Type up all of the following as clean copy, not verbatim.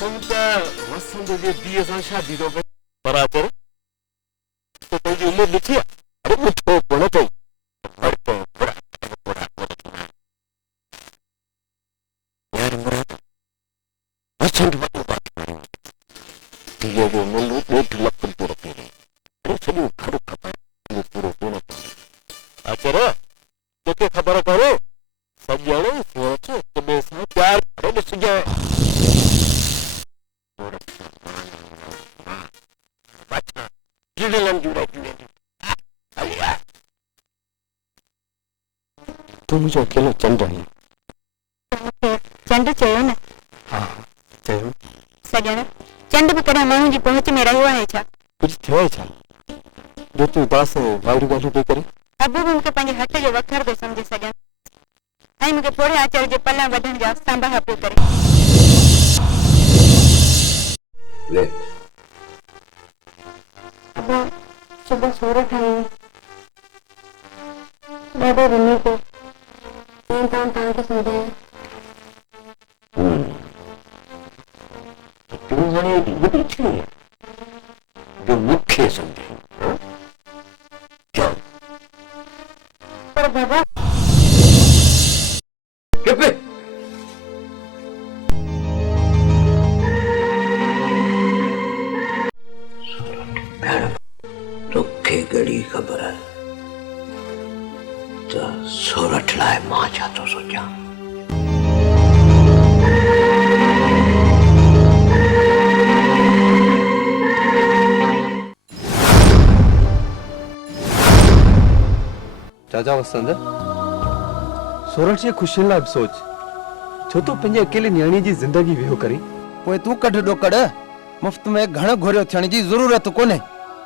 तुमचा वसंत जे दिए सां शादी तो कई बराबर तो तुंहिंजी उमिरि ॾिठी आहे अरे मिठो कोन अथई वसंत वॾो बाक़ी धीअ जो मुल 1.5 लख पूरो करे अरे सॼो घर खपाए उहो पूरो कोन कंदो अचर तोखे ख़बर कोन्हे सॼण सोच हिक ॿिए सां प्यार करे ॾिसजांइ तू मुझे अकेलो चंड आई चंड चयो न हाँ चयो सजण चंड भी कॾहिं माण्हू जी पहुच में रहियो आहे छा कुछ थियो आहे छा जो तूं दास वायरू ॻाल्हियूं पई करे अबू भी मूंखे पंहिंजे हथ जो वखर थो सम्झे सजण ऐं मूंखे पोड़े आचर जे पल्ला वधण जा सांभा पियो करे ले अबू सुबुह सूरत आई ॾाढो वञी पियो ईअं तव्हांखे सम्झाया तूं हाणे एॾी वॾी थी वई जो मूंखे सम्झे चओ पर बाबा चुप तोखे कहिड़ी ख़बर आहे त सोरठ लाइ मां छा थो सोचां चाचा वसंत सोरठ जी खुशियुनि लाइ बि सोच छो तो पंहिंजे अकेले न्याणी जी ज़िंदगी वियो करे पोइ तूं कढ ॾोकड़ मुफ़्त में घण घुरियो थियण जी ज़रूरत कोन्हे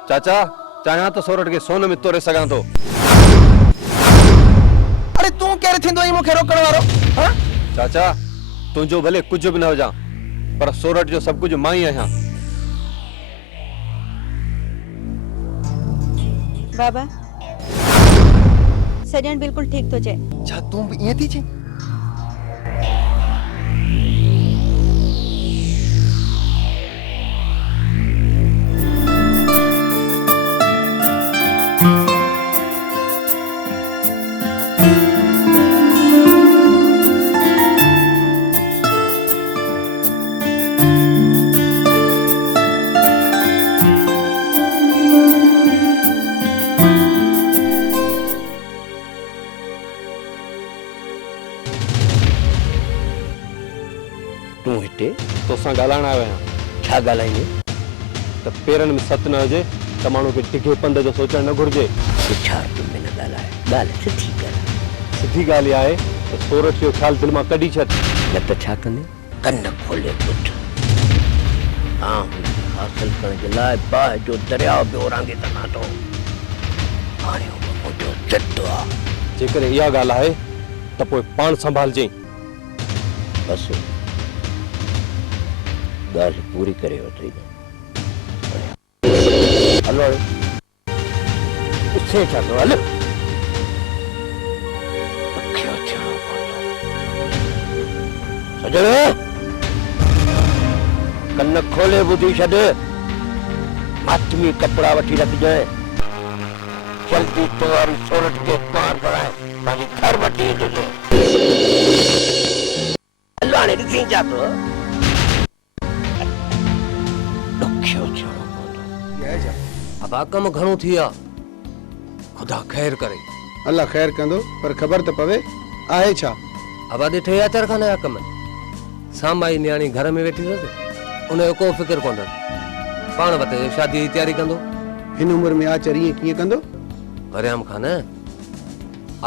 चाचा चाहियां तो सोरठ के सोन में तोरे सघां थो अरे तूं केरु थींदो आहीं मूंखे रोकण वारो हाँ? चाचा तुंहिंजो भले कुझु बि न हुजां पर सोरठ जो सभु कुझु मां ई आहियां बाबा सजन बिल्कुल ठीक तो चए छा तूं बि ईअं थी चईं तूं हिते तोसां ॻाल्हाइण आयो आहियां छा ॻाल्हाईंदे त पेरनि में सत न हुजे त माण्हू खे टिघे पंध जो सोचणु न घुरिजे छा तूं में न ॻाल्हाए ॻाल्हि सिधी कर सिधी ॻाल्हि इहा आहे त सोरठ जो ख़्यालु दिलि मां कढी छॾ न त छा कंदे कन खोले ॿुध हासिल करण जे लाइ बाहि जो दरियाउ बि ओरांगे सघां थो हाणे मुंहिंजो ज़िद आहे जेकर इहा ॻाल्हि आहे त पोइ पाण संभालजांइ बसि ॻाल्हि पूरी करे वठई हलो उसे छा थो हल ॾुखियो थियणो पवंदो सजण कन खोले ॿुधी छॾ मातमी कपिड़ा वठी रखजांइ जल्दी तयारी सोरठ के पार बढ़ाए पंहिंजी घर वठी अचिजे हलो हाणे ॾिसी छा थो ॾुखियो थियणो पवंदो अबा कम घणो थी विया खुदा ख़ैर करे अल्लाह ख़ैर कंदो पर ख़बर त पवे आहे छा अबा ॾिठे आचार खाने जा कम सामाई न्याणी घर में वेठी अथसि उनजो को फिक्र कोन अथसि पाण वटि शादी जी तयारी कंदो हिन उमिरि में आचर ईअं कीअं कंदो वरियाम खान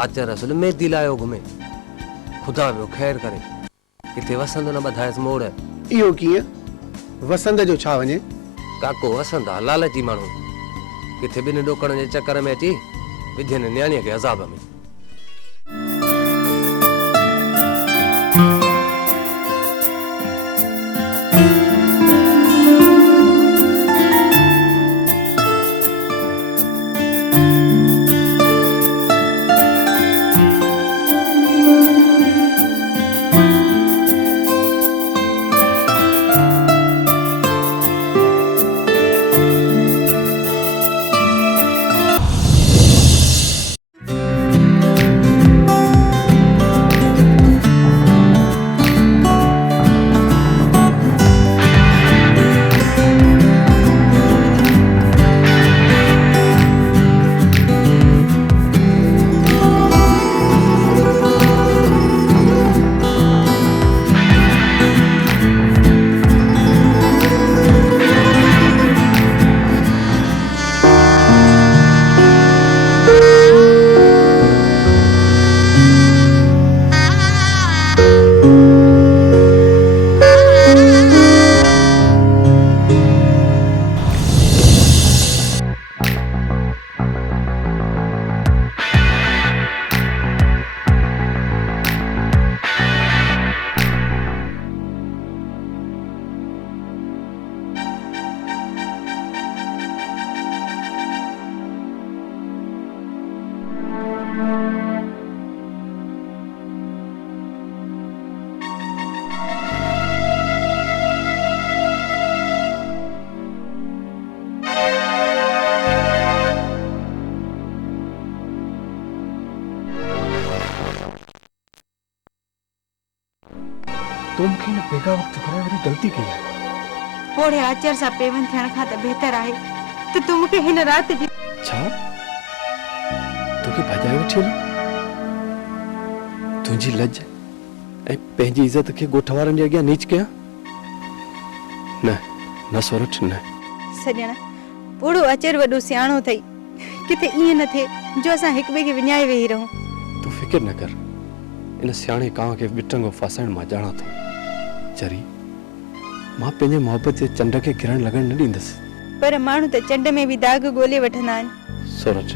आचार असुल में दिलायो घुमे खुदा वियो ख़ैर करे किथे वसंत न ॿधायसि मोड़ इहो कीअं वसंत जो छा वञे काको वसंत आहे लालची माण्हू किथे ॿिनि ॾोकड़नि जे चकर में अची विझनि न्याणीअ खे अज़ाब में तुम खे न बेगा वक्त घुराए वरी गलती कई आहे। पोड़े आचर सां पेवन थियण खां त बहितर आहे त तूं मूंखे हिन राति जी छा तोखे भॼाए वठी हली? तुंहिंजी लज ऐं पंहिंजी इज़त खे ॻोठ वारनि जे अॻियां नीच कयां? न न सोरठ न। सॼण पोड़ो आचर वॾो सियाणो अथई, किथे ईअं न थिए जो असां हिक ॿिए खे विञाए वेही रहूं। तूं फिक्र न कर, इन सियाणे कांव खे बिटंगो फासाइण मां ॼाणा थो। चरी मां पंहिंजे मोहबत जे चंड खे किरण लॻण न ॾींदसि। पर माण्हू त चंड में बि दाग ॻोल्हे वठंदा आहिनि। सोरठ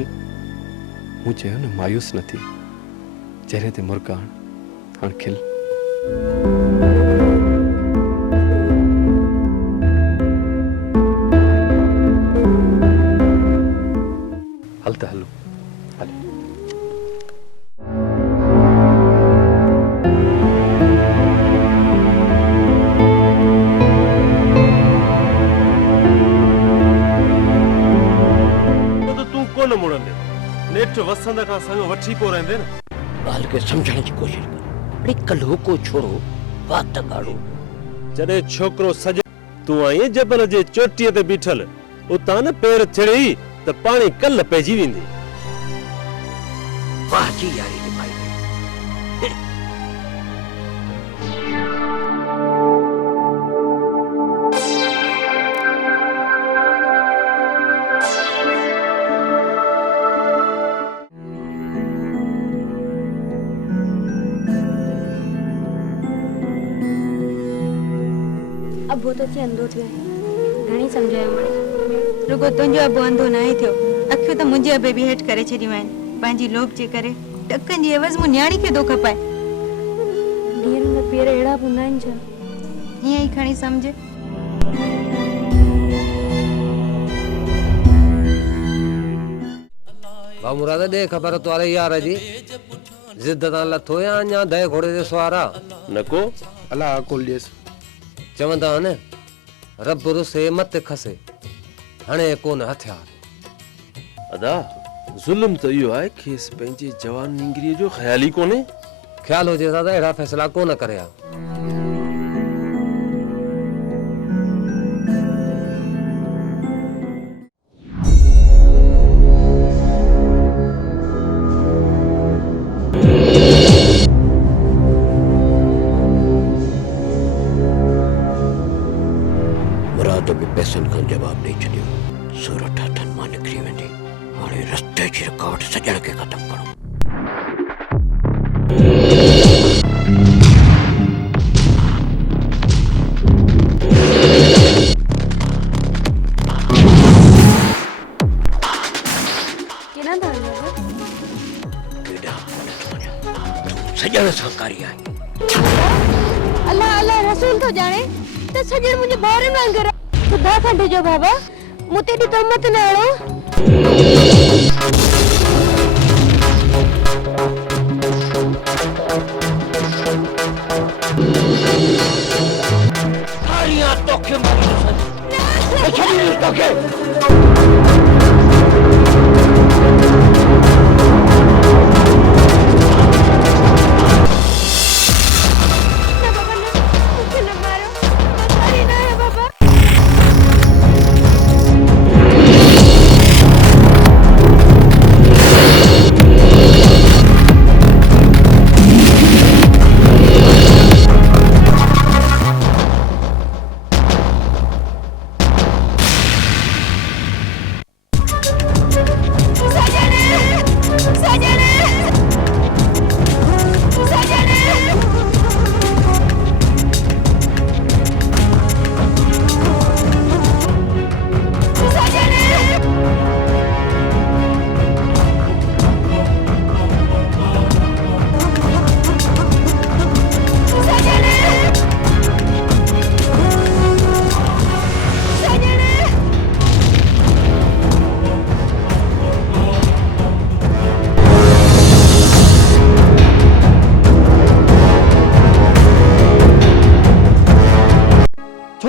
मूं चयो न मायूस न थी, चेहरे ते मुर्कान हाणे खिल। हल त हलो हल। तूं कोन मुड़ंदे, नेठ वसंद खां संग वठी पो रहंदे न। ॻाल्हि खे सम्झण जी कोशिशि कर। अड़े कल्हो को छोरो बात ॻाढ़ो जॾहिं छोकिरो सॼ तूं आहीं जबल जे चोटीअ ते बीठल, उतां न पेर थिड़ी त पाणी कल्ह पइजी वेंदी। वाह जी यारी निभाई वई। अबो तो अंधो थियो घणी समझायो मणे। रुगो तुंहिंजो अबो अंधो न आहे थियो, अखियूं त मुंहिंजे अबे बि हेठि करे छॾियूं आहिनि। पंहिंजी लोभ जे करे टकनि जी एवज़ मूं न्याणी खे थो खपाए। ढेर में पेर अहिड़ा हूंदा आहिनि छा? हीअं ई खणी सम्झ। भाउ मुराद ॾे ख़बर तोरे यार जी ज़िद तां लथो या अञा दए घोड़े ते सुवार आहे? न को अलाह कोल ॾेसि। चवंदा आहिनि रब रुसे मत खसे, हाणे कोन हथियार। अदा ज़ुल्म त इहो आहे खेसि पंहिंजे जवान निंगरीअ जो ख़्याल ई कोन्हे। ख़्याल हुजे त अहिड़ा फ़ैसिला कोन करे हा। मुराद बि पैसनि खां जवाब ॾेई छॾियो। सूरत हथनि मां निकिरी वेंदी। हाणे रस्ते जी रुकावट सॼण खे ख़तमु करो। केना था बेटा सॼण सहकारी आहे। अल्लाह अल्लाह रसूल तो जाने त सजण मुंहिंजे ॿारनि वांगुरु खुदा खां डिजो बाबा, मूं ते ॾिठो मत न अड़ो। सारियां तोखे मारी ॾिसनि। छॾी ॾिस तोखे।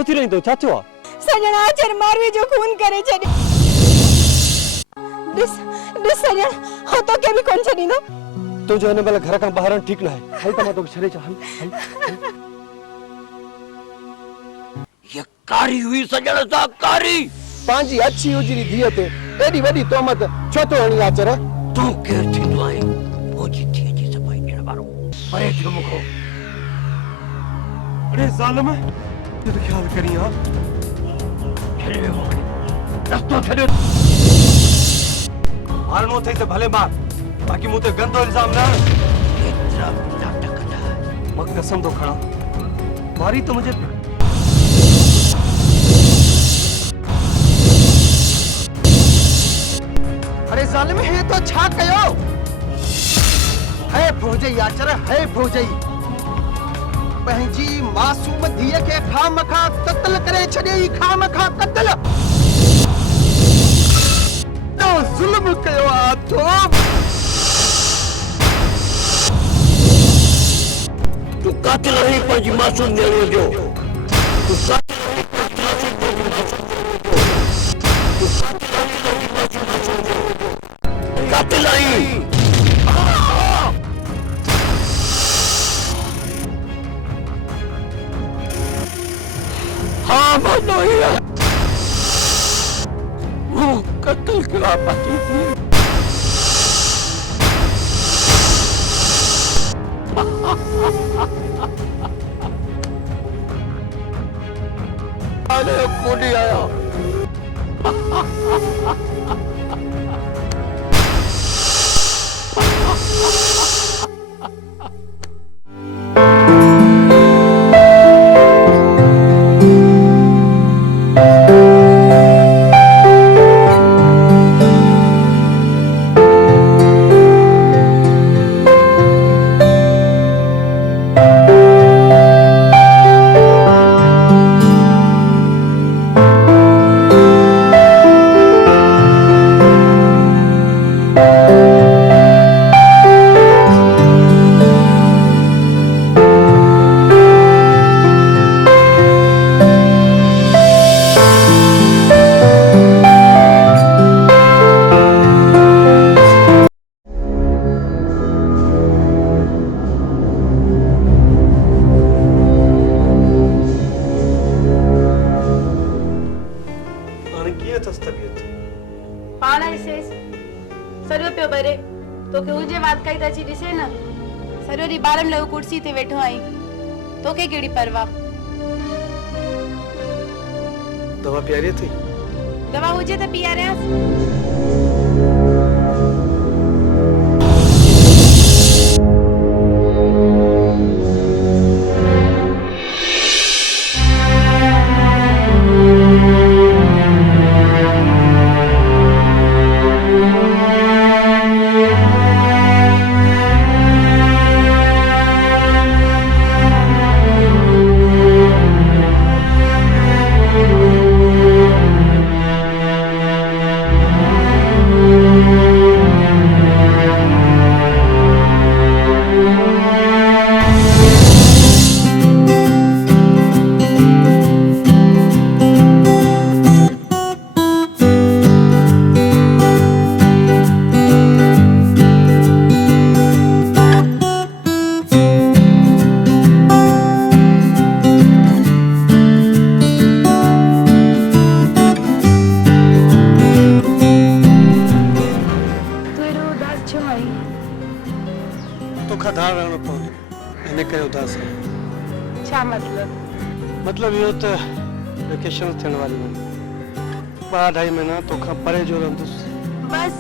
थी रही तो छा थियो आहे? सजण आचर मारवी जो खून करे छॾियो। ॾिस ॾिस सजण हो तो के बि कोन छॾींदो। तुंहिंजो हिन महिल घर खां ॿाहिरि ठीकु न आहे। हल त मां तोखे छॾे अचां। हल हल कारी हुई सजण सां कारी। पंहिंजी अच्छी उजरी धीअ ते एॾी वॾी तोहमत छो थो हणी आचर? तूं केरु थींदो आहीं मुंहिंजी धीअ जी सफ़ाई ॾियण वारो? परे थियो मूंखां। अरे ज़ालिम, इहो त ख़्यालु करी हा। छॾे वियो रस्तो छॾियो। मारणो अथई त भले मार, बाक़ी मूं ते गंदो इल्ज़ाम न हण। एतिरा नाटक कंदा मां कसम थो खणा, मारी त मुंहिंजे अरे ज़ालिम, हे तो छा कयो? है फौजई आचर, है फौजई। पंहिंजी मासूम धीअ खे खामखा क़त्ल करे छॾियई, खामखा क़त्ल। तो ज़ुल्म कयो आहे तो। तूं कातिल आहीं पंहिंजी मासूम नियाणीअ जो। तूं कातिल आहीं पंहिंजी मासूम नियाणीअ जो। तूं कातिल आहीं पंहिंजी मासूम नियाणीअ जो। कातिल आहीं। हाँ मां दोही आहियां। मूं क़त्ल कयो आहे पंहिंजी धीअ। अरे कोनी आया। सॼो पियो भरे तोखे हुजे वात काई त अची ॾिसे न। सॼो ॾींहुं ॿारनि लाइ कुर्सी ते वेठो आहीं, तोखे कहिड़ी परवाह? दवा प्यारी थी? दवा हुजे त पीआरियांसि। मतलब यो तो वेकेशन थियण वाली है। 2-2.5 महीना तोखां परे जो रहंदुसि। बस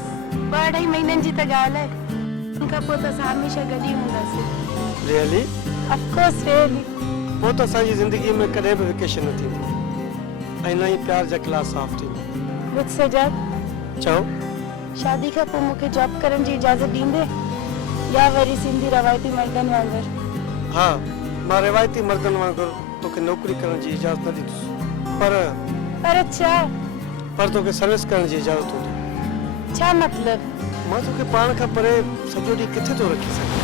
2-2.5 महीननि जी त ॻाल्हि आहे। उनखां पोइ त असां हमेशह गॾु ई हूंदासीं। रियली? Of course really. पोइ त असांजी ज़िंदगी में कॾहिं बि वेकेशन न थींदी ऐं न ई प्यार जा क्लास साफ़ थींदा। मुझसे जब चओ। शादी खां पोइ मूंखे जॉब करण जी इजाज़त ॾींदे या वरी सिंधी रवायती मर्दनि वांगुरु? हाँ, मां रिवायती मर्दनि वांगुरु तोखे नौकरी करण जी इजाज़त न ॾींदुसि, पर अच्छा, पर तोखे सर्विस करण जी इजाज़त हूंदी। छा मतलब? मां तोखे पाण खां परे सॼो ॾींहुं किथे थो रखी सघां?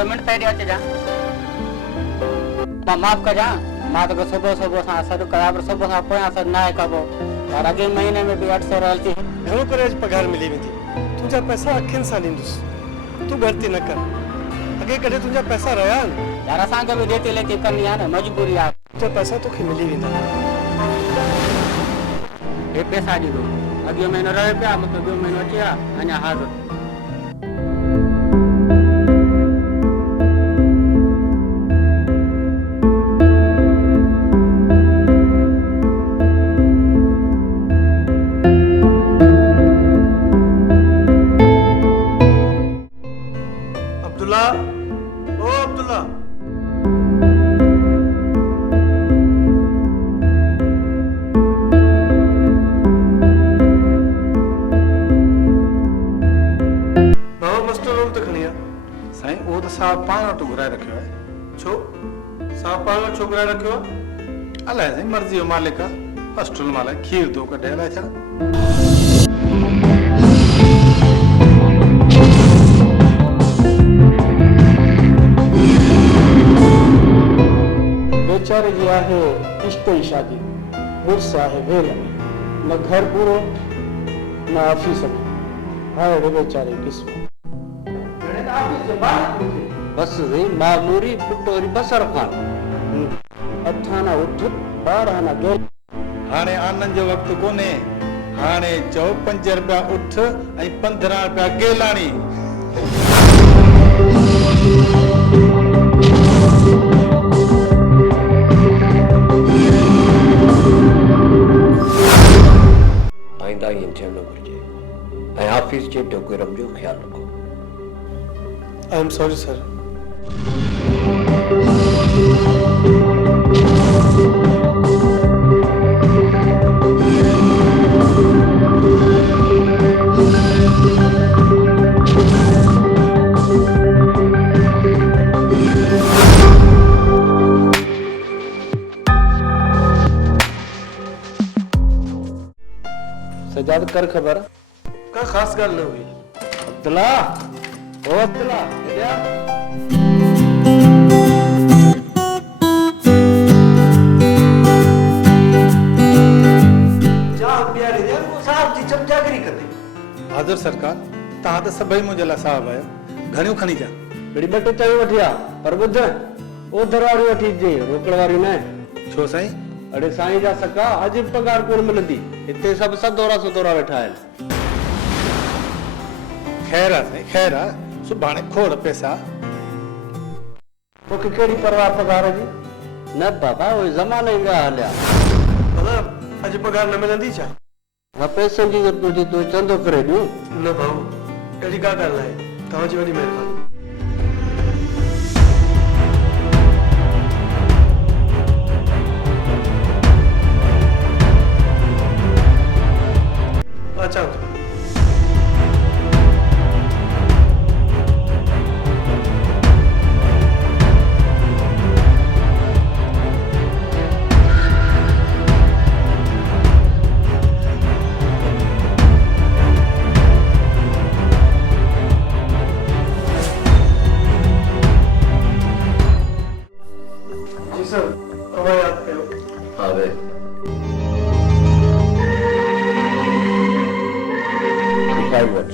थोड़ो मिनट तेरे अचे जा माफ कर जा मां तो सुबह सुबह सा सर करा पर सुबह सा पोया सर ना कबो और अगे महीने में भी 800 रहती घणो करे अॼु पगार मिली वेंदी तुंहिंजा पैसा अखियुनि सां ॾींदुसि तूं ग़लती न कर अॻे कॾहिं तुंहिंजा पैसा रहिया आहिनि यार असांखे बि देती लेती करनी आहे न मजबूरी आहे तुंहिंजा पैसा तोखे मिली वेंदा हे पैसा ॾींदो अॻियो महीनो रहे पिया मूंखे ॿियो महीनो अची आहे अञा हाज़ुर अब्दुल्ला ओ अब्दुल्ला बाबा मस्टर रोल तो खणी आहे साईं उहो त साहब पाण वटि घुराए रखियो आहे छो साहब पाण वटि छो घुराए रखियो आहे अलाए साईं मर्ज़ी जो मालिक आहे हॉस्टल मां लाइ खीर थो कढे अलाए छा बेचारे जी आहे इश्क जी शादी मुड़स आहे वेल में न घर पूरो न ऑफिस में हाय रे बेचारे किस्मत बस रे मामूरी पुटोरी बसर खान अठाना उठ बारहाना गेल हाणे आनंद जो वक़्तु कोन्हे हाणे चओ 5 रुपया उठ ऐं 15 रुपया गेलाणी आईंदा ईअं थियणु न घुरिजे ऐं ऑफिस जे डेकोरम जो ख़्यालु रखो I am sorry sir Sajjad कर खबर का खास ॻाल्हि न हुई अब्दुल्ला ओ अब्दुल्ला हेॾे जा प्यारे दे वो साहब जी चमचागिरी कंदे हाज़िर सरकार तव्हां त सभई मुंहिंजे लाइ साहब आहियो घणियूं खणी जा बड़ी ॿ टे चई वठी आ पर ॿुध ओ दरवारी वठी जे रोकड़ वारी न छो साईं अड़े साईं जा सका अॼु पगार कोन मिलंदी हिते सभु सदोरा सदोरा वेठा आहिनि ख़ैर आहे साईं ख़ैर आहे सुभाणे खोड़ पैसा तोखे कहिड़ी परवाह पगार जी न बाबा उहे ज़माने जा हलिया भला अॼु पगार न मिलंदी छा न पैसनि जी ज़रूरत हुजे तूं चंदो करे ॾियूं न भाऊ अहिड़ी का ॻाल्हि न आहे तव्हांजी वॾी महिरबानी अचां थो जी सर हवा याद कयो हा वे वठ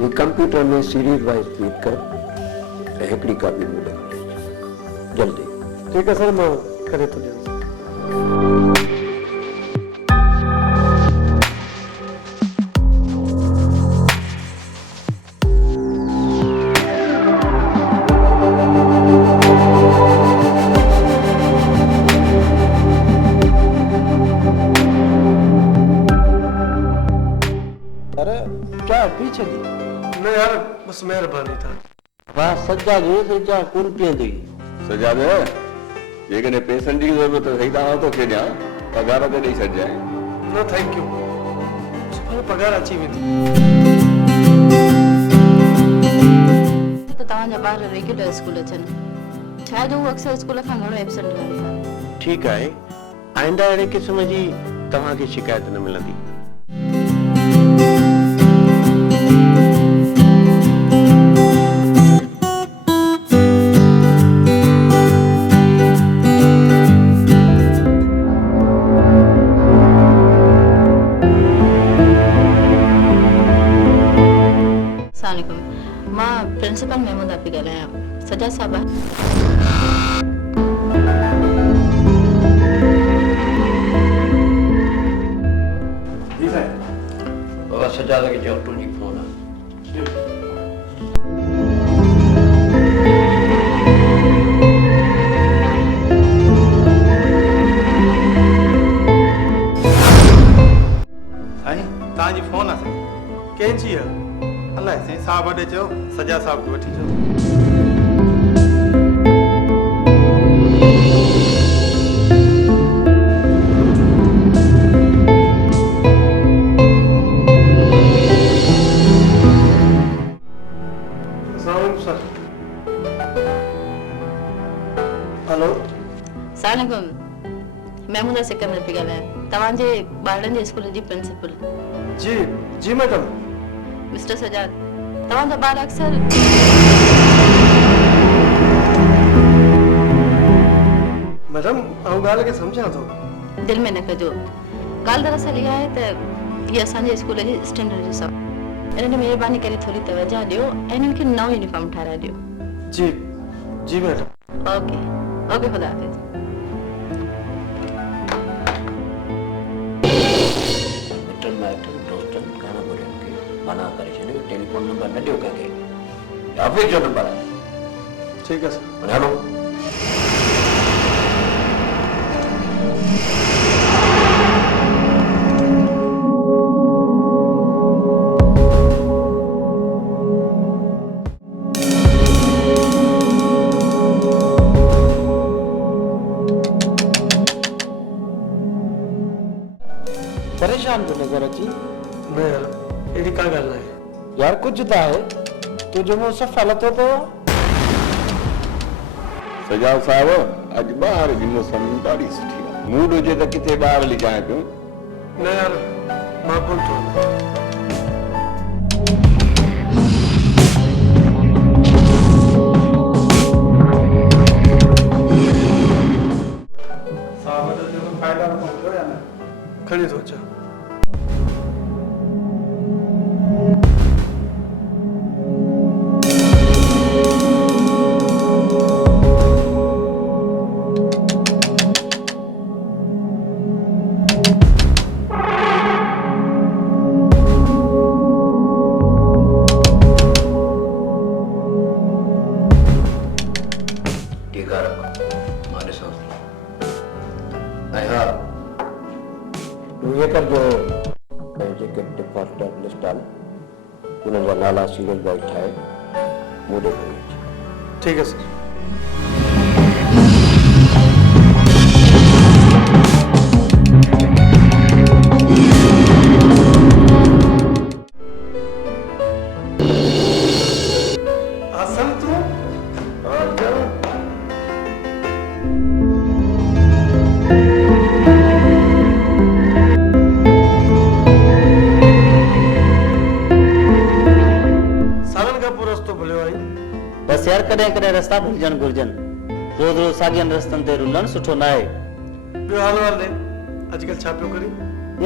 ये कंप्यूटर में सीरीज वाइज फीड कर ऐं हिकिड़ी कॉपी मिले जल्दी ठीक है सर मां करे तो ॾियां अरे क्या पीछे दी न यार बस महिरबानी था वाह सजा जो सजा कोन पींदी सजा दे जेकॾहिं पैसनि जी ज़रूरत अथई त आउं तोखे ॾियां पघार ते ॾेई छॾिजांइ न थैंक यू सुभाणे पगार अची वेंदी त तव्हांजा ॿार रेग्युलर स्कूल अचनि छा जो हू अक्सर स्कूल खां घणो एब्सेंट रहनि था ठीकु आहे आइंदा अहिड़े क़िस्म जी तव्हांखे शिकायत न मिलंदी अस्सलामुअलैकुम मां प्रिंसिपल महमूदा पई ॻाल्हायां सजा साहब जी साईं बाबा सजाद खे चओ तुंहिंजी फोन आहे साईं तव्हांजी फोन आहे साईं कंहिंजी आहे अलाए साईं साहब ॾे चयो सजा साहब खे वठी चयो हेलो अस्सलामुअलैकुम महमूदा सिकंदर पई ॻाल्हायां तव्हांजे ॿारनि जे स्कूल जी प्रिंसिपल जी जी मैडम मिस्टर सजाद तव्हांजा ॿार अक्सर मैडम आऊं ॻाल्हि खे सम्झां थो दिलि में न कजो ॻाल्हि दरअसल इहा आहे त इहा असांजे स्कूल जी स्टैंडर्ड आहे इन में महिरबानी करे थोरी तवजो ॾियो ऐं इन्हनि खे नओं यूनिफॉर्म ठाराए ॾियो जी जी मैडम ओके ओके खुदा हाफ़िज़ मिटनि माइटनि दोस्तनि घणा ॿुड़ियुनि खे मना करे छॾियो टेलीफोन नंबर न ॾियो कंहिंखे ऑफिस जो नंबर आहे ठीकु आहे सर हलो परेशान तो नजर अची न यार अहिड़ी का ॻाल्हि नाहे यार कुछ तो है तुझो मुंहुं सफ़ा लथो पियो सजाद साहब अॼु ॿाहिरि जी मौसम ॾाढी सुठी आहे मूड हुजे त किथे ॿाहिरि हली चाहियां पियो न यार मां कोन थो साहब जो जेको फ़ाइदा पहुंचो या न खणी थो अचां ठीकु आहे रख मां ॾिसां थी ऐं हा तूं इहे करजो ऐं जेके डिफॉल्टर लिस्ट आहिनि उन्हनि जा नाला सीरियल वाइज ठाहे मूं ॾे खणी अच ठीक है सर आसन तू और जरूर सालन का पूरा रस्तो भलियो आई बस यार कॾहिं कॾहिं रस्ता भुलिजण घुरिजनि रोज़ रोज़ साॻियनि रस्तनि ते रुलणु सुठो न आहे ॿियो हाल वाल ॾे अॼुकल्ह छा पियो करी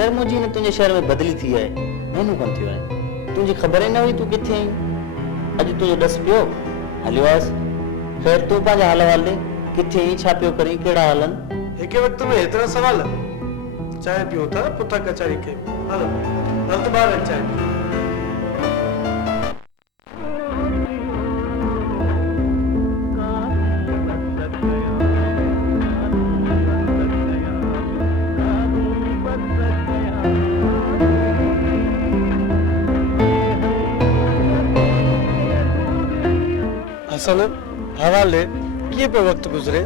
यार मुंहिंजी न तुंहिंजे शहर में बदिली थी आहे महीनो कोन थियो आहे तुंहिंजी ख़बर ई न हुई तूं किथे आई अॼु तुंहिंजो ॾस पियो हलियो आयसि ख़ैर तूं पंहिंजा हाल वाल ॾे किथे आई छा पियो करी कहिड़ा हालनि हिक वक्त में हेतिरा सवाल चांहि पियो था पुठा कचारी के हलो हल त ॿाहिरि चांहि पियो हसन हवाले ये पे वक्त गुजरे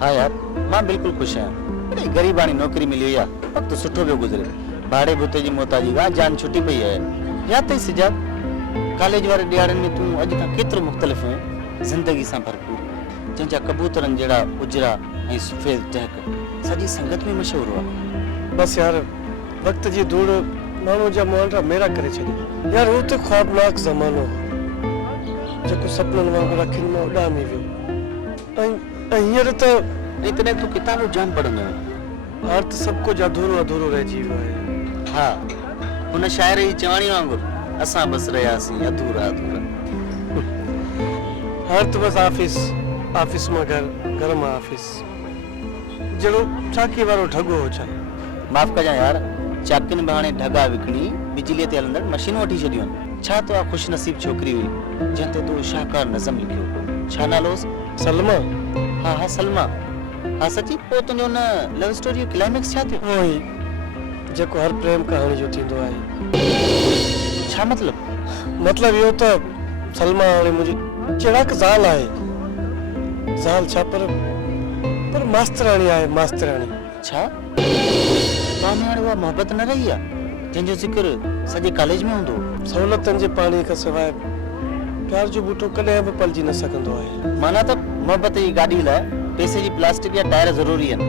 हाँ यार मां बिल्कुल खुश आहियां अरे गरीबानी नौकरी मिली हुई आहे वक़्तु सुठो पियो गुज़रे भाड़े भुते जी मोहताजी खां जान छुटी पई आहे या ताईं सिजाद कॉलेज वारे ॾियारनि में तूं अॼु खां केतिरो मुख़्तलिफ़ आहीं ज़िंदगी सां भरपूर जंहिंजा कबूतरनि जहिड़ा उजरा ऐं सफ़ेद टहक सॼी संगत में मशहूरु हुआ बस यार वक्त जी धूड़ माण्हू जा मुहांडा मेरा करे छॾी यार वो तो ख्वाबनाक ज़मानो जेको सपननि वांगुरु अखियुनि में उॾामी वियो ऐं हींअर त इतने तूं किताबूं जाम पढ़ंदो आहीं हार त सभु कुझु अधूरो अधूरो रहिजी वियो आहे हाँ हुन शाइर जी चवाणी वांगुरु असां बस रहियासीं अधूरा अधूरा। हर तो बस ऑफिस, ऑफिस में घर, घर में ऑफिस। जड़ो चाकी वारो ठगो हो छा। माफ़ कजां यार, चाकिन में हाणे ढगा विकणी बिजली ते हलंदड़ मशीन वठी छॾियूं आहिनि। छा तो खुश नसीब छोकरी हुई जंहिं ते तो शाहकार नज़म लिखियो। छा नालोस? सलमा। हाँ हाँ सलमा। हाँ सची पोइ तुंहिंजो न लव स्टोरी जो क्लाइमेक्स छा थियो? वही जेको हर प्रेम कहानी जो थींदो आहे। छा मतलब? मतलब इहो त सलमा हाणे मुंहिंजी चिड़क ज़ाल आहे। ज़ाल छा पर मास्तराणी आहे, मास्तराणी। छा तव्हां में हाणे उहा मोहबत न रही आहे जंहिंजो ज़िक्र सॼे कॉलेज में हूंदो? सहूलियतनि जे पाणी खां सवाइ प्यार जो बूटो कॾहिं बि पलिजी न सघंदो आहे। माना त मोहबत जी गाॾी लाइ पैसे जी प्लास्टिक या टायर ज़रूरी आहिनि,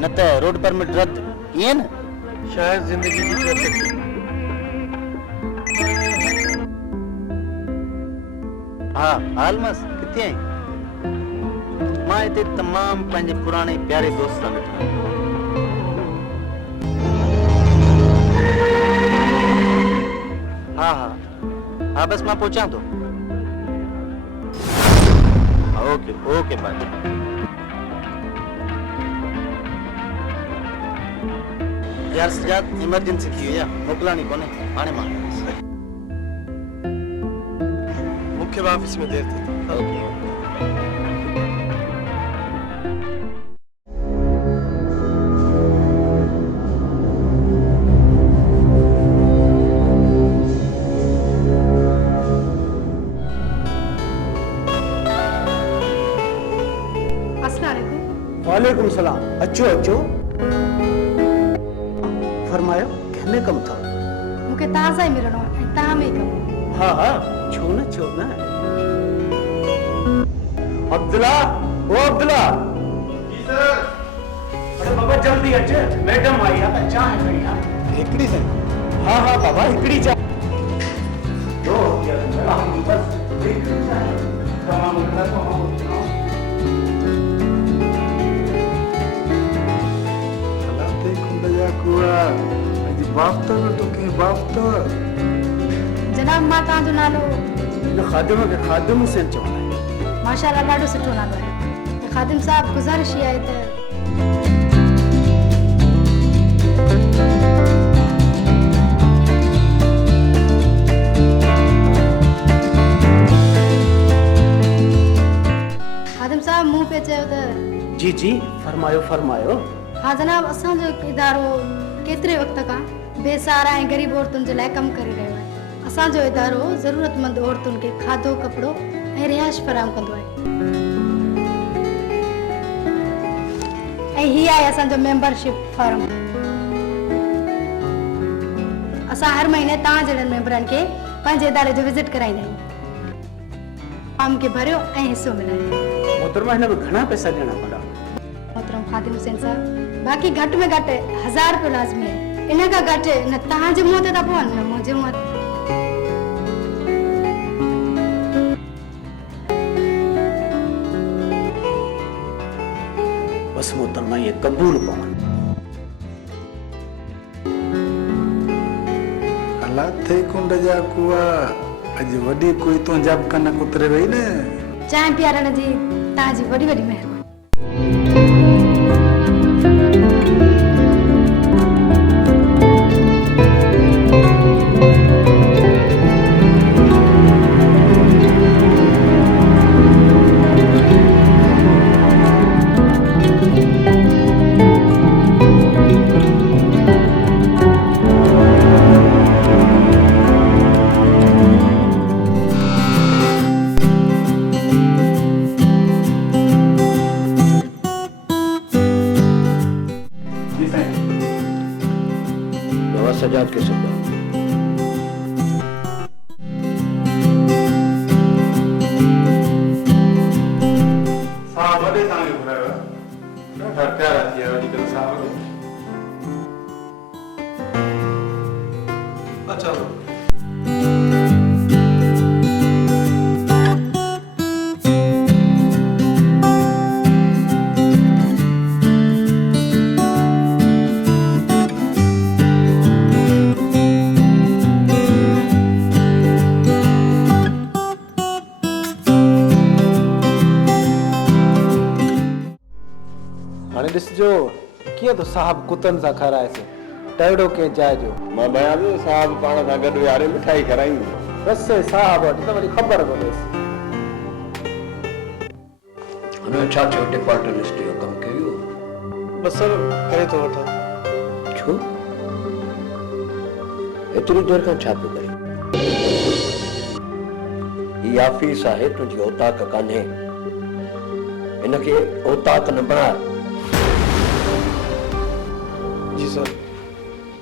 न त रोड परमिट रद्द, ईअं न? शायदि ज़िंदगी जी तरक़ी। हाँ आलमस किथे आहीं? मां हिते तमामु पंहिंजे पुराणे प्यारे दोस्त सां वेठो आहियां। हाँ हाँ हाँ बस मां पहुंचा तो। Okay okay bye. यार सजाद इमरजेंसी थी हुई मोकलानी कोने हाणे मां मुख्य ऑफिस में देर थी। ओके वालेकुम सलाम। अचो अचो, फरमायो कहने कम था? मूंखे तव्हां सां ई मिलणो आहे ऐं तव्हां में ई कमु। हाँ हाँ छो न। अब्दुल्ला, ओ अब्दुल्ला। जी सर। अरे बाबा जल्दी अच, मैडम आई है, चाय खड़ी है। हिकड़ी से? हाँ हाँ बाबा हिकड़ी चाय। दो बस हिकड़ी चाय। तमाम जनाब मां तव्हांजो नालो? खादिम हुसैन चवंदा आहिनि। माशाअल्लाह ॾाढो सुठो नालो आहे। खादिम साहब गुज़ारिश इहा आहे त खादिम साहब मूं पे चयो त। जी जी फरमायो फरमायो। हाँ जनाब, असांजो इदारो केतिरे वक़्त खां बेसहारा ऐं ग़रीब औरतुनि जे लाइ कमु करे रहियो आहे। असांजो इदारो ज़रूरतमंद औरतुनि खे खाधो कपिड़ो ऐं रिहाइश फराहम कंदो आहे। ऐं हीअ आहे असांजो मेंबरशिप फॉर्म। असां हर महीने तव्हां जहिड़नि मेंबरनि खे पंहिंजे इदारे जो विज़िट कराईंदा आहियूं। फॉर्म खे भरियो ऐं हिसो मिलायो। मोहतरमा हिन में घणा पैसा ॾियणा पवंदा? मोहतरम खादिम हुसैन साहब, बाक़ी घटि में घटि 1000 रुपयो लाज़मी आहे। इन खां घटि न तव्हांजे मुंहं ते था पवनि न मुंहिंजे मुंहं ते। बस मोहतरमा ये कबूल पवन। अल्लाह थे कुंड जा कुआ अज वडी कोई तो जब कनक उतरे वई ने। चांहि पीआरण जी तव्हांजी वॾी वॾी महिरबानी। सजाद के सुबह हाँ बड़े तांगे बुलाया ना घर प्यार आती है वाली कल साहब को। अच्छा ॾिसजो कीअं तो साहब कुतनि सां खाराएसि टहिड़ो कंहिं जाइ जो मां बयां थो साहब पाण सां गॾु विहारे मिठाई खाराईंदो बसि साहब वटि त वरी ख़बर कोन्हेसि हुन छा थियो डिपार्टमेंट जो कमु कयो बसर करे थो वठां छो एतिरी देर खां छा पियो करे ही ऑफिस आहे तुंहिंजी औताक कान्हे हिनखे औताक न बणा जी सर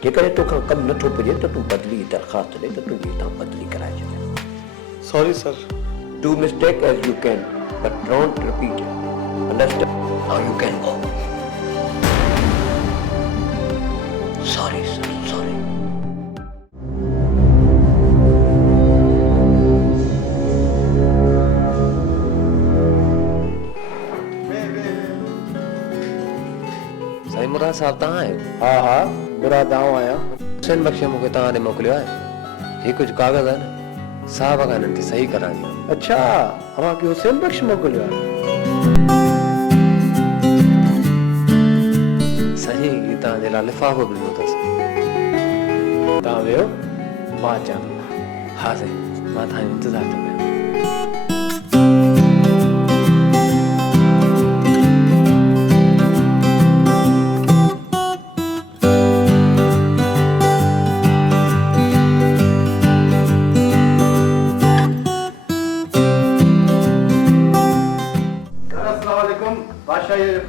जेकॾहिं तोखां कमु नथो पुॼे त तूं बदिली जी दरख़्वास्त ॾे त तुंहिंजी हितां बदिली कराए छॾे sorry sir Do mistake as you can, but don't repeat it. Understand? Now you can go. Sorry, sir. Sorry. Sai मुराद साहब तव्हां आहियो हा हा मुराद आऊं आहियां हुसैन बख्श मूंखे तव्हां ॾे मोकिलियो आहे ही कुझु कागज़ आहिनि साहब खां हिननि खे सही कराइणी आहे अच्छा अव्हांखे हुसैन बख्श मोकिलियो आहे सही ही तव्हांजे लाइ लिफ़ाफ़ो बि ॾिनो अथसि तव्हां वियो मां अचां थो हा साईं मां तव्हांजो इंतज़ारु थो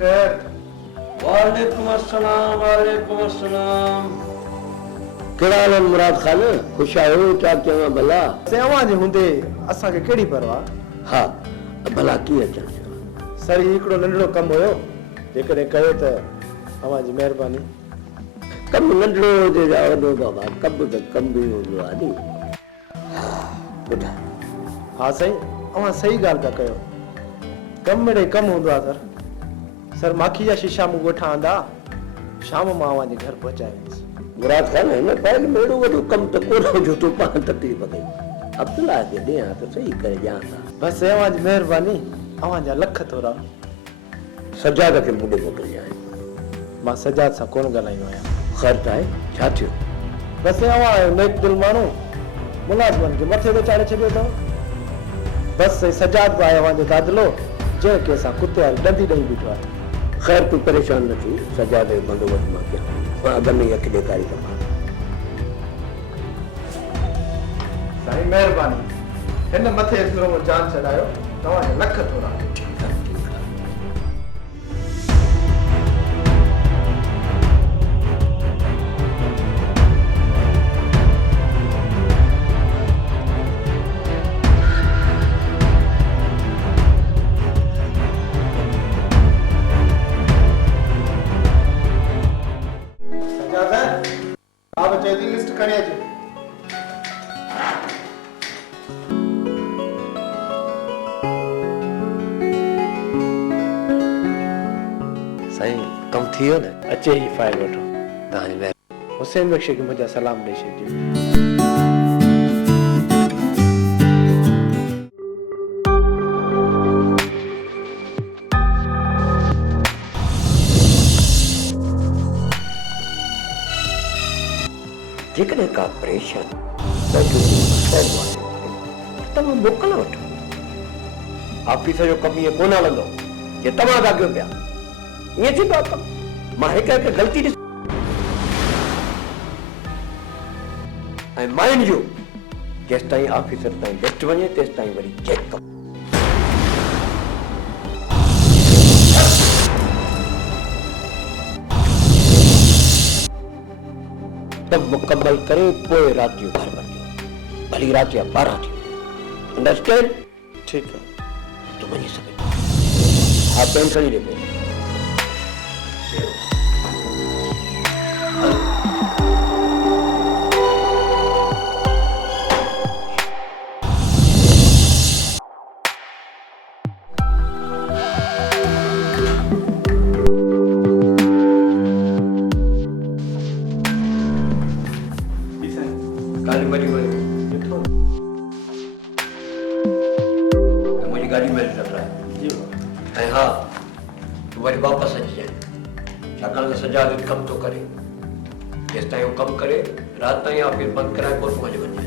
कयां वालेकुम अस्सलाम कहिड़ा हाल आहिनि मुराद ख़ान ख़ुशि आहियो छा चवां भला सेवा जे हूंदे असांखे कहिड़ी परवाह हा भला कीअं अचणु सर ही हिकिड़ो नंढड़ो कमु हुयो जेकॾहिं कयो त अव्हांजी महिरबानी कमु नंढड़ो हुजे या वॾो बाबा कमु त कमु ई हूंदो आहे नी ॿुधाए हा साईं अव्हां सही ॻाल्हि था कयो कमु मिड़े कमु हूंदो आहे सर माखी जा शीशा मूं ॻोठा आंदा शाम मां अव्हांजे घर पहुचाईंदुसि मुराद ख़ान हिन पहल में एॾो वॾो कमु त कोन जो तूं पाण तकलीफ़ कई अब्दुल्ला खे ॾियां त सही करे ॾियां था बसि अव्हांजी महिरबानी अव्हांजा लख थोरा सजाद खे मूं ॾे मोकिलिजांइ मां सजाद सां कोन ॻाल्हाईंदो आहियां ख़ैर त आहे छा थियो बसि अव्हां नेक दिलि माण्हू मुलाज़िमनि खे मथे ते चाढ़े छॾियो अथव बसि सजाद बि आहे अव्हांजो दादलो जंहिं कंहिंसां कुते वारी ॾंदी ॾेई बीठो आहे ख़ैर तूं परेशान न थी सजाद जो बंदोबस्तु मां कयां मां अॻ में ई अखि ॾेखारी सघां साईं महिरबानी हिन मथे हिकिड़ो जान छॾायो तव्हांजा लख थोरा ठीकु आहे ठीकु आहे आप चेती लिस्ट खणी अचो साईं कमु थी वियो न अचे ही फाइल वठो तव्हांजी महिरबानी हुसैन बख्श खे मुंहिंजा सलाम ॾेई छॾियो जेकॾहिं का परेशान तव्हां मोकल वठो ऑफिस जो कमु ईअं कोन हलंदो जे तव्हां था कयो पिया ईअं थींदो आहे कमु मां हिकु हिकु ग़लती ॾिस ऐं माइंड जो जेसि ताईं ऑफिसर ताईं लिस्ट वञे तेसि ताईं वरी चेक कमु मुकम्मल करे पोइ राति जो घर वञो भली राति जा 12 थी अंडरस्टैंड ठीकु आहे तूं वञी सघे हा पेन खणी ॾे पेन छाकाणि त सजाद कमु थो करे जेसि ताईं उहो कमु करे राति ताईं ऑफिस बंदि कराए पोइ सुम्हणु वञे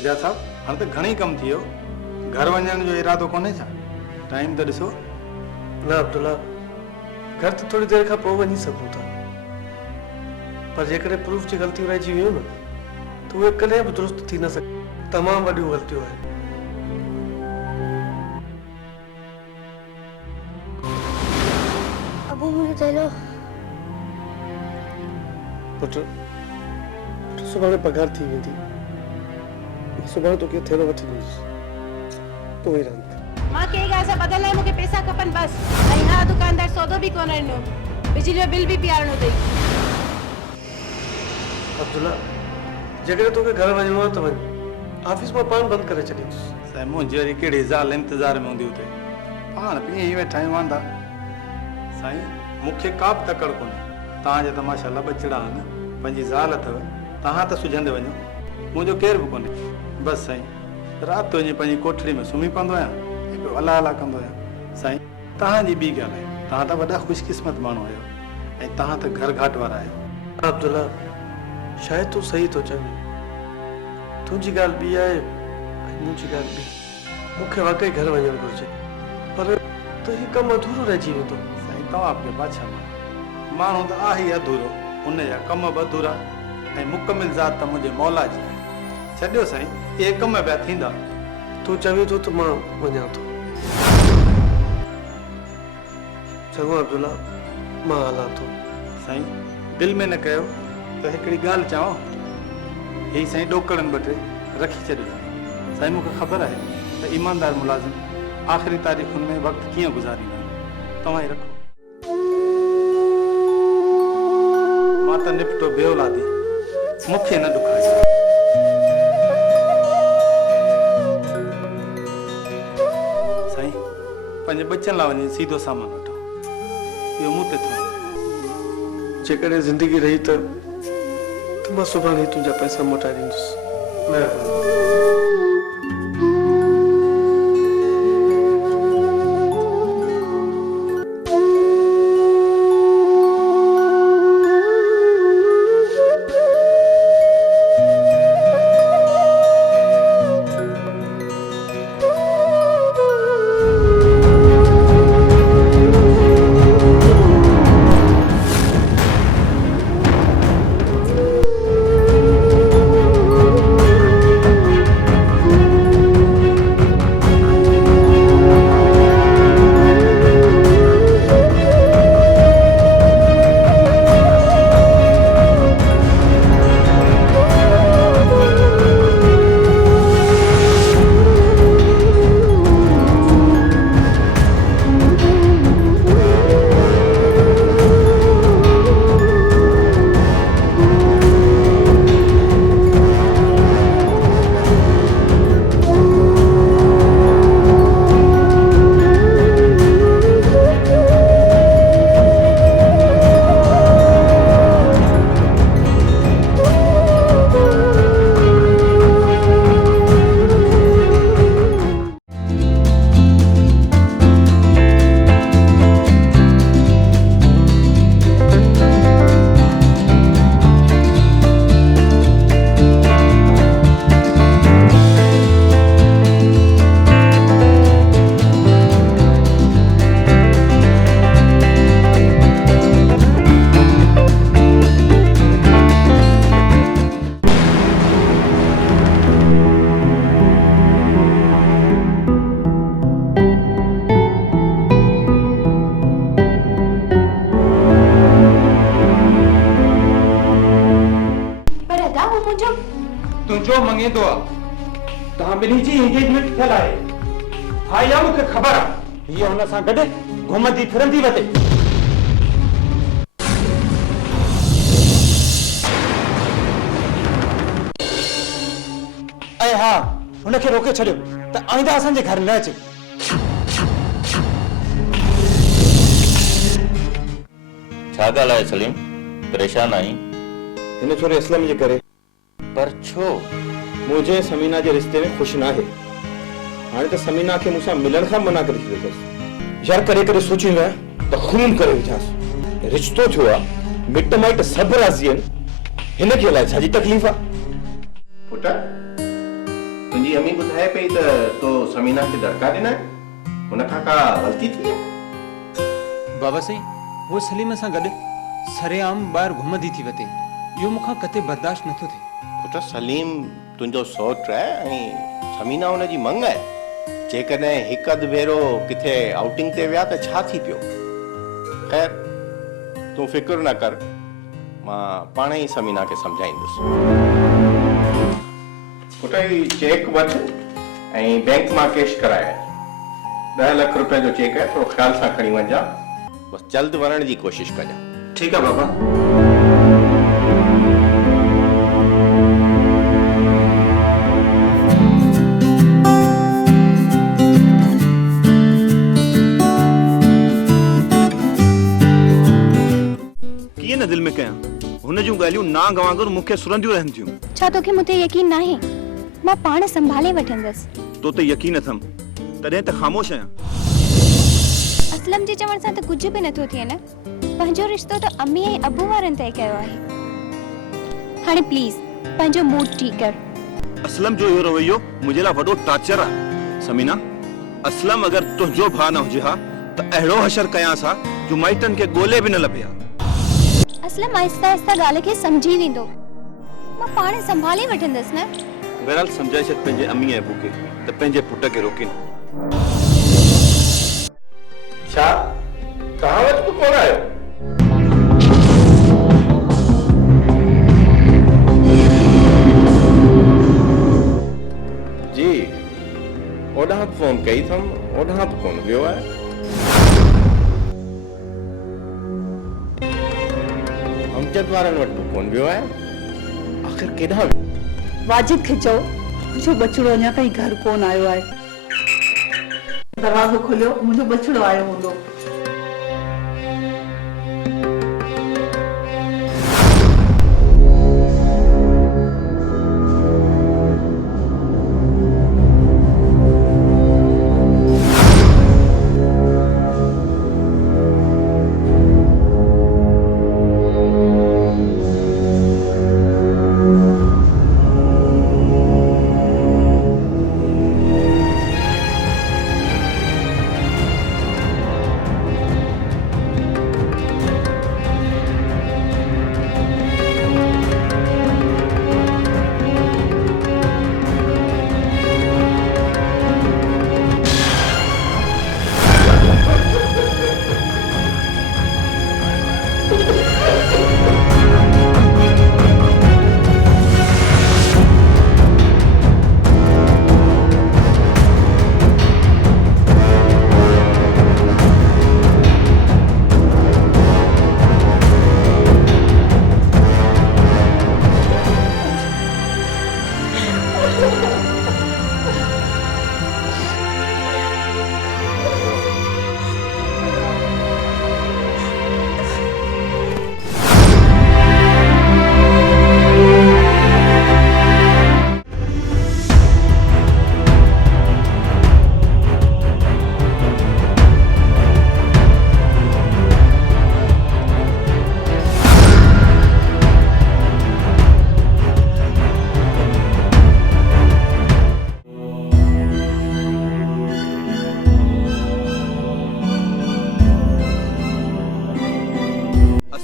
सजाद साहब हाणे त घणेई कमु थी वियो घर वञण जो इरादो कोन्हे छा टाइम त ॾिसो न अब्दुल्ला घर त थोड़ी देर खां पोइ वञी सघूं था पर जेकॾहिं प्रूफ जी ग़लतियूं रहिजी वियूं न त उहे कॾहिं बि दुरुस्त थी न सघे तमामु वॾियूं ग़लतियूं आहिनि अबू मुझे चलो पुट सुभाणे पघार थी वेंदी सुभाणे तोखे थेलो वठी ॾींदुसि तूं ई रांदि मां कंहिं ॻाल्हि सां बदल लाइ मूंखे पैसा खपनि बसि ऐं हा दुकानदार सौदो बि कोन ॾिनो बिजली जो बिल बि पियारणो अथई अब्दुल्ला जेकॾहिं तोखे घर वञिणो आहे त वञ ऑफिस मां पाण बंदि करे छॾींदुसि साईं मुंहिंजी वरी कहिड़ी ज़ाल इंतज़ार में हूंदी हुते पाण बि ईअं ई वेठा आहियूं वांदा साईं मूंखे का बि तकड़ कोन्हे तव्हांजा त माशाल्लाह ॿचिड़ा आहिनि पंहिंजी ज़ाल अथव तव्हां त सुझंदे वञो मुंहिंजो केर बि कोन्हे बसि साईं राति वञी पंहिंजी कोठड़ी में सुम्ही पवंदो आहियां ऐं पियो अला अला कंदो आहियां साईं तव्हांजी ॿी ॻाल्हि आहे तव्हां त वॾा ख़ुशकिस्मत माण्हू आहियो ऐं तव्हां त घर घाट वारा आहियो अब्दुल्ला शायदि तूं सही थो चवीं तुंहिंजी ॻाल्हि ॿी आहे ऐं मुंहिंजी ॻाल्हि ॿी मूंखे वाकई घर वञणु घुरिजे पर त हीउ कमु अधूरो रहिजी वेंदो साईं तव्हां बि बादशाह माण्हू त आहे ई अधूरो उनजा कम बि अधूरा ऐं मुकमिल ज़ात त मुंहिंजे मौला जी छॾियो साईं इहे कम पिया थींदा तूं चवीं थो त मां वञा थो चङो अब्दुल्ला मां हलां थो साईं दिलि में न कयो त हिकिड़ी ॻाल्हि चवां हीअ साईं ॾोकड़नि ॿ टे रखी छॾियो साईं मूंखे ख़बर आहे त ईमानदार मुलाज़िम आख़िरी तारीख़ुनि में वक़्तु कीअं गुज़ारींदा आहिनि तव्हां ई रखो मां त निपटो बेऔलादी मूंखे न ॾुखायो साईं पंहिंजे बचनि लाइ वञी सीधो सामान वठो इहो मूं ते थियो जेकॾहिं ज़िंदगी रही त मां सुभाणे तुंहिंजा पैसा मोटाए ॾींदुसि महिरबानी वेंदो आहे तव्हां ॿिन्ही जी एंगेजमेंट थियल आहे हा या मूंखे ख़बर आहे हीअ हुन सां गॾु घुमंदी फिरंदी वटे ऐं हा हुनखे रोके छॾियो त आईंदा असांजे घर न अचे छा ॻाल्हि आहे सलीम परेशान आहीं हिन छोरे असलम जे करे पर छो मुंहिंजे समीना जे रिश्ते में ख़ुशि न आहे हाणे त समीना खे मूंसां मिलण खां मना करे छॾियो अथसि यार करे करे सोचींदो आहियां त खून करे विझांसि रिश्तो थियो आहे मिट माइट सभु राज़ी आहिनि हिनखे अलाए छाजी तकलीफ़ आहे पुट तुंहिंजी अम्मी ॿुधाए पई त तो समीना खे दड़का ॾिना हुनखां का ग़लती थी आहे बाबा साईं वो सलीम सां गॾु सरेआम ॿाहिरि घुमंदी थी वते इहो मूंखां किथे बर्दाश्त नथो थिए पुट सलीम तुंहिंजो सौट आहे ऐं समीना हुनजी मंग आहे जेकॾहिं हिकु अधु भेरो किथे आउटिंग ते विया त छा थी पियो ख़ैर तूं फिक्र न कर मां पाण ई समीना खे सम्झाईंदुसि पुट ही चेक वठ ऐं बैंक मां कैश कराए 10 लाख रुपए जो चेक आहे थोरो ख़्याल सां खणी वञा बस जल्द वञण जी कोशिश कजां ठीकु आहे बाबा कीअं न दिलि में कयां हुन जूं ॻाल्हियूं नांग वांगुर मूंखे सुरंदियूं रहनि थियूं छा तोखे मूं ते यकीन नाहे मां पाण संभाले वठंदसि तो ते यकीन अथमि तॾहिं त ख़ामोश आहियां असलम जे चवण सां त कुझु बि नथो थिए न पंहिंजो रिश्तो त अम्मी ऐं अबू वारनि तय कयो आहे हाणे प्लीज़ पंहिंजो मूड ठीकु कर असलम जो इहो रवैयो मुंहिंजे लाइ वॾो टार्चर आहे समीना असलम अगरि तुंहिंजो भाउ न हुजे हा त अहिड़ो हशर कयांसि हा जो माइटनि खे ॻोल्हे बि न लभे हा असलम आहिस्ता आहिस्ता ॻाल्हि खे सम्झी वेंदो मां पाण संभाले वठंदसि न बहरहाल सम्झाए छॾ पंहिंजे अम्मी ऐं अबू खे त पंहिंजे पुट खे रोकीनि छा तव्हां वटि बि कोन आयो जी ओॾां फोन कई अथमि ओॾां कोन वियो आहे अमजद वारनि वटि बि कोन वियो आहे आख़िर केॾां वाजिद खे चओ मुंहिंजो बचड़ो अञा ताईं घर कोन आयो आहे दरवाज़ो खोलियो मुंहिंजो बचड़ो आयो हूंदो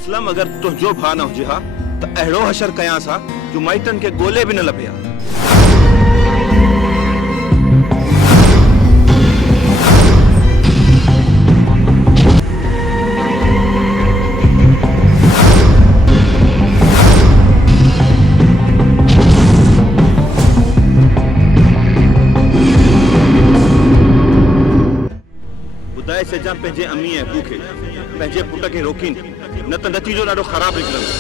असलम अगरि तुंहिंजो भाउ न हुजे हा त अहिड़ो हशर कयांसि हा जो माइटनि खे ॻोल्हे बि न लभे हा ॿुधाए छॾिजां पंहिंजे अम्मी ऐं अबू खे पंहिंजे पुट खे रोकीनि न त नतीजो ॾाढो ख़राबु निकिरंदो।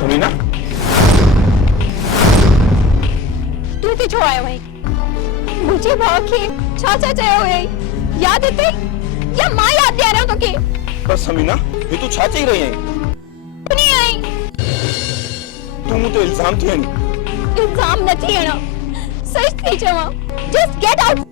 समीना तू हिते छो आयो आहीं? मुंहिंजे भाउ खे छा छा चयो हुयई यादि अथई या मां यादि ॾियारियां तोखे? पर समीना हे तूं छा चई रही आहीं? सुनी आई तूं मूं ते इल्ज़ाम थी हणी। इल्ज़ाम न थी हणो, सच थी चवां। Just get out.